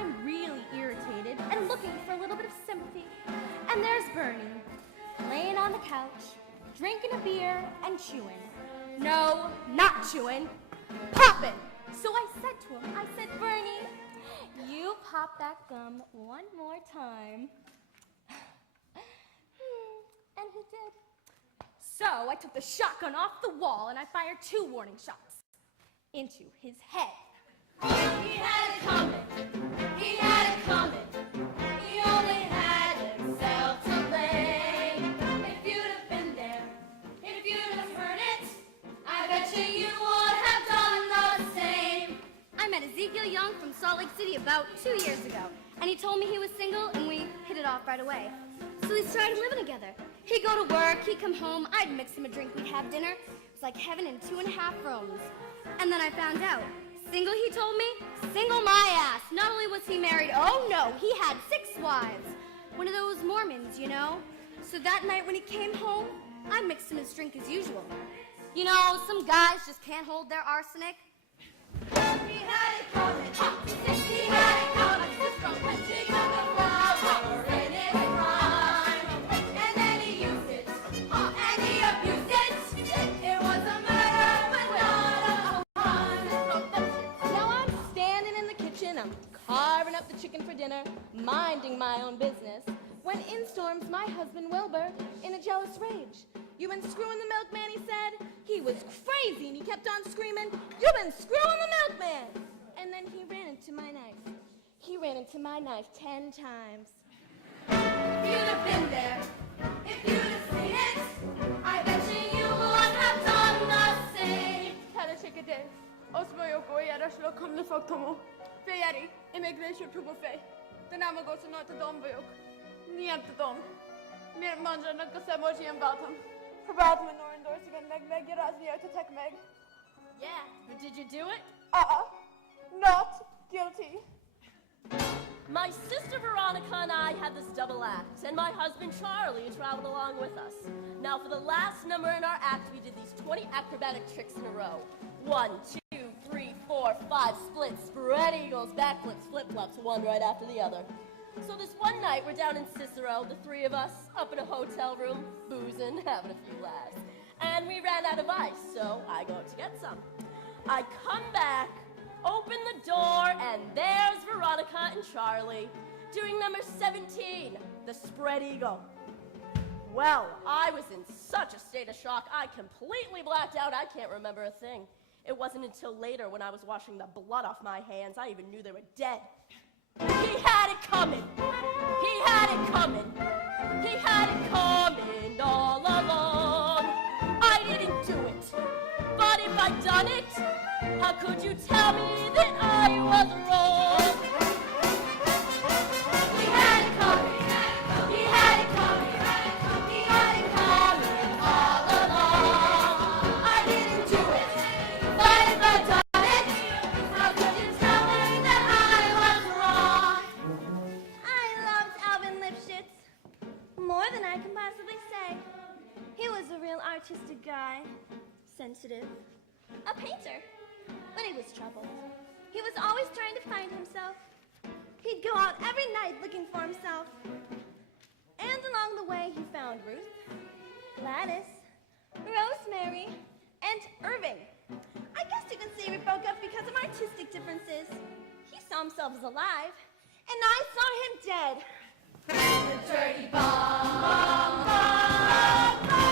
I'm really irritated and looking for a little bit of sympathy. And there's Bernie, laying on the couch, drinking a beer and chewing. No, not chewing, popping. So I said to him, Bernie, you pop that gum one more time. And he did. So I took the shotgun off the wall and I fired 2 warning shots into his head. He had it coming. He had it coming. He only had himself to blame. If you'd have been there, if you'd have heard it, I bet you would have done the same. I met Ezekiel Young from Salt Lake City about 2 years ago, and he told me he was single, and we hit it off right away. So we started living together. He'd go to work, he'd come home, I'd mix him a drink, we'd have dinner. It was like heaven in 2.5 rooms. And then I found out. Single, he told me? Single my ass. Not only was he married, oh no, he had 6 wives. One of those Mormons, you know? So that night when he came home, I mixed him his drink as usual. You know, some guys just can't hold their arsenic. He had it coming. He had it coming. From punching on the flower in his prime. And then he used it. And he abused it. It was a murder, but not a crime. Now I'm standing in the kitchen. I'm carving up the chicken for dinner, minding my own business, when in storms my husband Wilbur in a jealous rage. "You been screwing the milkman," he said. He was crazy and he kept on screaming, "You been screwing the milkman!" And then he ran into my knife. He ran into my knife 10 times. If you'd have been there, if you'd have seen it, I bet you would have done the same. Tereşekede, Osmo yoko yaraşlo kamlı faktomo. Feyeri, immigration tubufe. Dynamo goes not to dom boyok. Niyat dom. Mir manjana kasemoji and batum. Probably nor endorsing and meg yarazmi to tech meg. Yeah, but did you do it? Not guilty. My sister Veronica and I had this double act, and my husband Charlie traveled along with us. Now for the last number in our act, we did these 20 acrobatic tricks in a row. 1, 2, 3, 4, 5 splits, spread eagles, backflips, flip-flops, one right after the other. So this one night, we're down in Cicero, the 3 of us, up in a hotel room, boozing, having a few laughs. And we ran out of ice, so I go out to get some. I come back, open the door, and there's Veronica and Charlie doing number 17, the spread eagle. Well, I was in such a state of shock, I completely blacked out. I can't remember a thing. It wasn't until later when I was washing the blood off my hands, I even knew they were dead. He had it coming. He had it coming. He had it coming all along. I didn't do it. But if I'd done it, how could you tell me that I was wrong? He had it coming. He had it coming. He had it coming all along. I didn't do it. But if I'd done it, how could you tell me that I was wrong? I loved Alvin Lipschitz more than I can possibly say. He was a real artistic guy, sensitive, a painter, but he was troubled. He was always trying to find himself. He'd go out every night looking for himself. And along the way, he found Ruth, Gladys, Rosemary, and Irving. I guess you can say we broke up because of artistic differences. He saw himself as alive, and I saw him dead. The dirty bomb, bomb, bomb.